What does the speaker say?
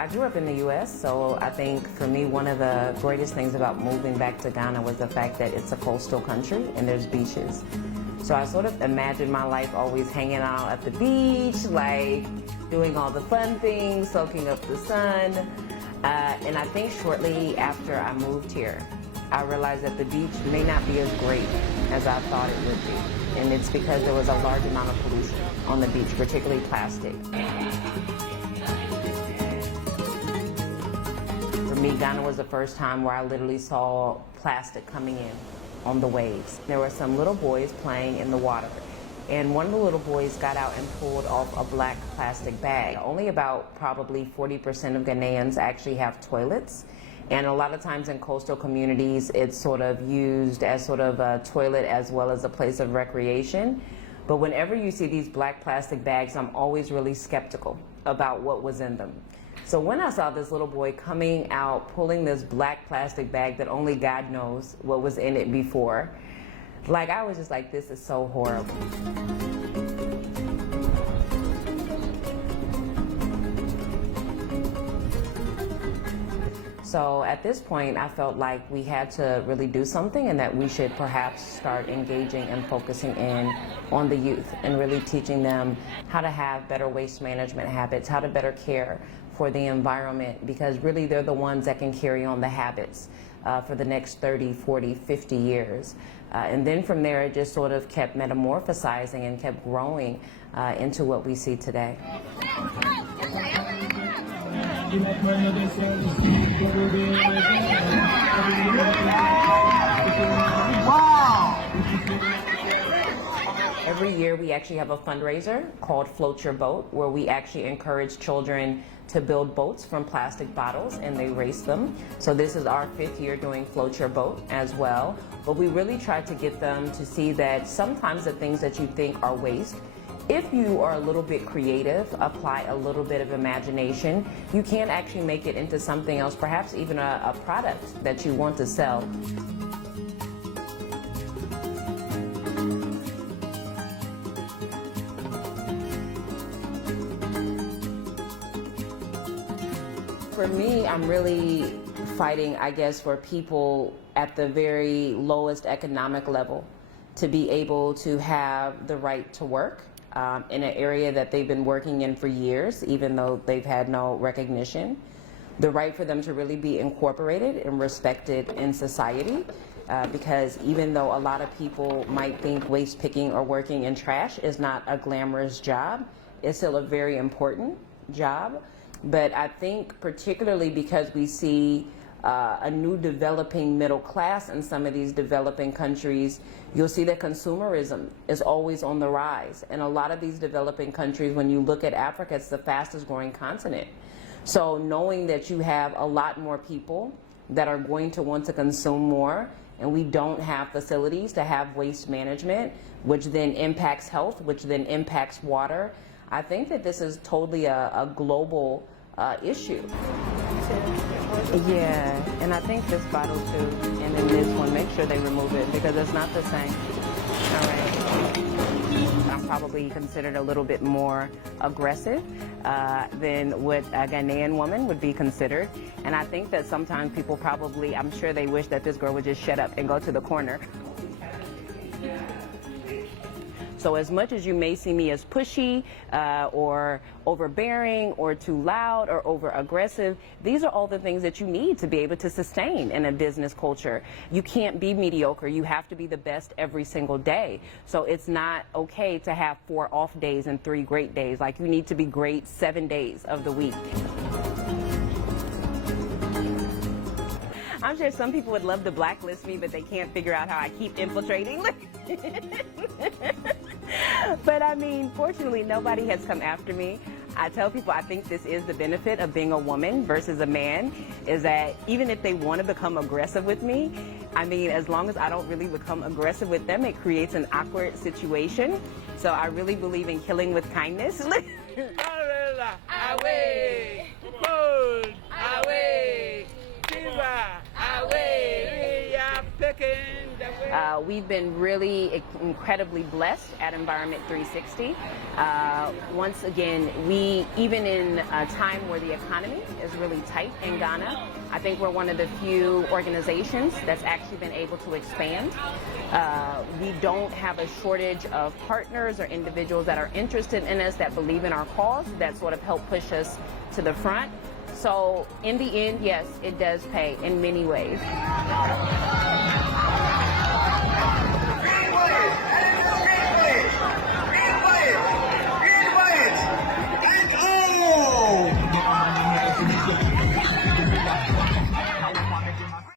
I grew up in the U.S., so I think for me one of the greatest things about moving back to Ghana was the fact that it's a coastal country and there's beaches. So I sort of imagined my life always hanging out at the beach, like doing all the fun things, soaking up the sun. And I think shortly after I moved here, I realized that the beach may not be as great as I thought it would be. And it's because there was a large amount of pollution on the beach, particularly plastic. For me, Ghana was the first time where I literally saw plastic coming in on the waves. There were some little boys playing in the water, and one of the little boys got out and pulled off a black plastic bag. Only about probably 40% of Ghanaians actually have toilets, and a lot of times in coastal communities it's sort of used as sort of a toilet as well as a place of recreation. But whenever you see these black plastic bags, I'm always really skeptical about what was in them. So when I saw this little boy coming out, pulling this black plastic bag that only God knows what was in it before, like I was just like, this is so horrible. So at this point, I felt like we had to really do something and that we should perhaps start engaging and focusing in on the youth and really teaching them how to have better waste management habits, how to better care for the environment, because really they're the ones that can carry on the habits for the next 30, 40, 50 years. And then from there, it just sort of kept metamorphosizing and kept growing into what we see today. Every year we actually have a fundraiser called Float Your Boat, where we actually encourage children to build boats from plastic bottles and they race them. So this is our 5th year doing Float Your Boat as well. But we really try to get them to see that sometimes the things that you think are waste, if you are a little bit creative, apply a little bit of imagination, you can actually make it into something else, perhaps even a product that you want to sell. For me, I'm really fighting, I guess, for people at the very lowest economic level to be able to have the right to work in an area that they've been working in for years, even though they've had no recognition. The right for them to really be incorporated and respected in society, because even though a lot of people might think waste picking or working in trash is not a glamorous job, it's still a very important job. But I think particularly because we see a new developing middle class in some of these developing countries, you'll see that consumerism is always on the rise. And a lot of these developing countries, when you look at Africa, it's the fastest growing continent. So knowing that you have a lot more people that are going to want to consume more, and we don't have facilities to have waste management, which then impacts health, which then impacts water, I think that this is totally a global issue. Yeah, and I think this bottle too, and then this one, make sure they remove it because it's not the same. All right. I'm probably considered a little bit more aggressive than what a Ghanaian woman would be considered. And I think that sometimes people probably, I'm sure they wish that this girl would just shut up and go to the corner. So as much as you may see me as pushy or overbearing or too loud or over aggressive, these are all the things that you need to be able to sustain in a business culture. You can't be mediocre. You have to be the best every single day. So it's not okay to have 4 off days and 3 great days. Like, you need to be great 7 days of the week. I'm sure some people would love to blacklist me, but they can't figure out how I keep infiltrating. But I mean, fortunately, nobody has come after me. I tell people I think this is the benefit of being a woman versus a man, is that even if they want to become aggressive with me, I mean, as long as I don't really become aggressive with them, it creates an awkward situation. So I really believe in killing with kindness. we've been really incredibly blessed at Environment 360. Once again, even in a time where the economy is really tight in Ghana, I think we're one of the few organizations that's actually been able to expand. We don't have a shortage of partners or individuals that are interested in us, that believe in our cause, that sort of help push us to the front. So in the end, yes, it does pay in many ways.